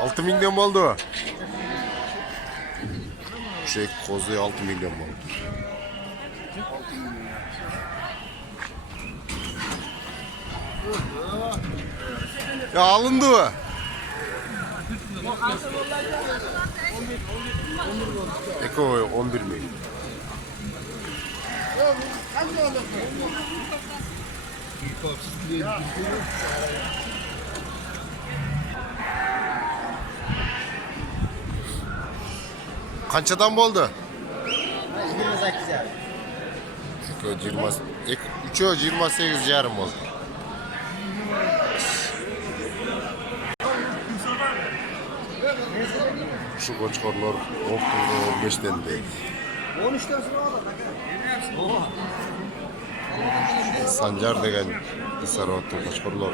6 milyon oldu o. Şey kozu 6 milyon oldu. Ya alındı mı? Eko 11 milyon. Kaçadan oldu? 28 yani. Eko 20. Üçü 28 yarım oldu. Şu koçkorlar 15'ten değil. 13'ten sonra olur. Sancar degen Hisarot'un koçkorlar.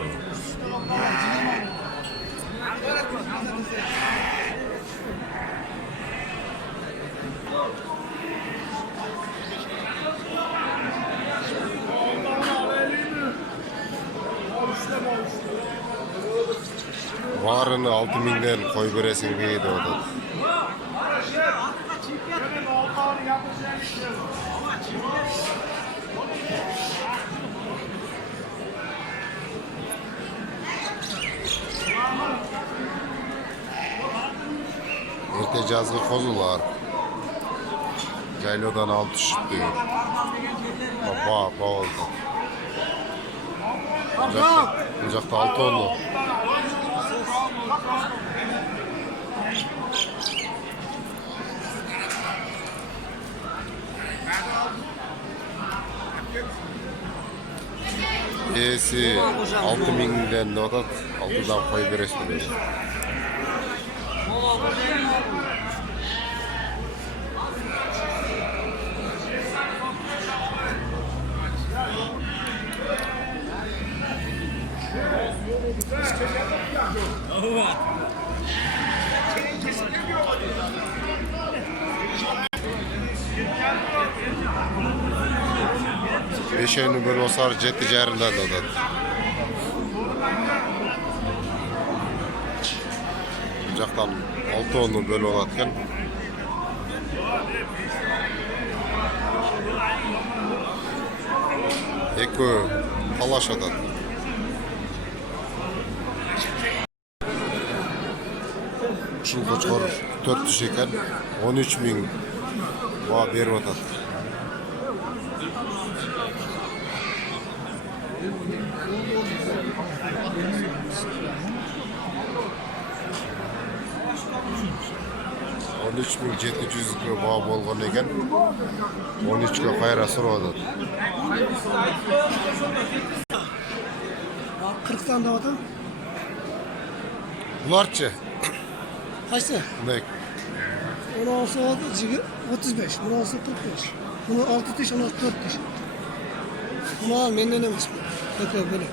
Varını 6 milyon koy beresin giydi o da. İhtiyacı kozular. Caylodan 6 şut diyor. Baba oldu. Ocakta 6 oldu. Esi 6 milyon notat 6'dan koy bir resmi. Beşeğini böyle olsa jet ticaretinden de odat. Ocaktan 6 onu böyle olatken Eko talaş odat. Şu koçor 4 düşeken 13 bin va berip otat. On 3.700 bağ bolğan eken 13'e kayra soradı. 40'tan da vatan. Bularçı. Kaçtı? Ne? 16 oldu, 35. 16 45. Bunu 6 diş, 16 4 diş. Bunu al, menden emiş mi? Bakıyor böyle.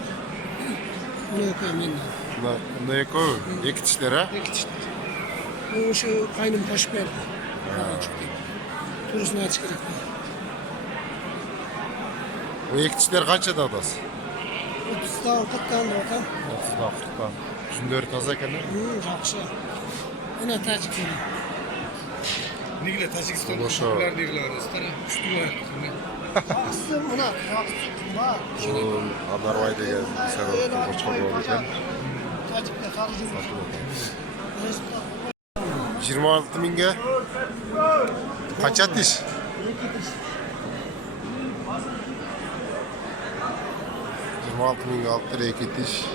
Bunu yapıyor menden. Ne koy? İki dişlere? Ne git işte. Bu şu kaynım hoş verdi. Turusuna çıkacak. O iki dişler kaç eda adası? 30'dan 40'dan da vatan. 30'dan 40'dan. Şunları tazayken ne? Жақсы. Ana Tacik seni. Nigle Tacikistan Boşa. popüler değiller arasında. Üçlü var. Aslı buna. Var. O Adarvay'da geldi. Hisarot'un koçor olurken. Tacik'te kalıcı. 26 binge kaç atış? 26 binge 6 liraya iki diş.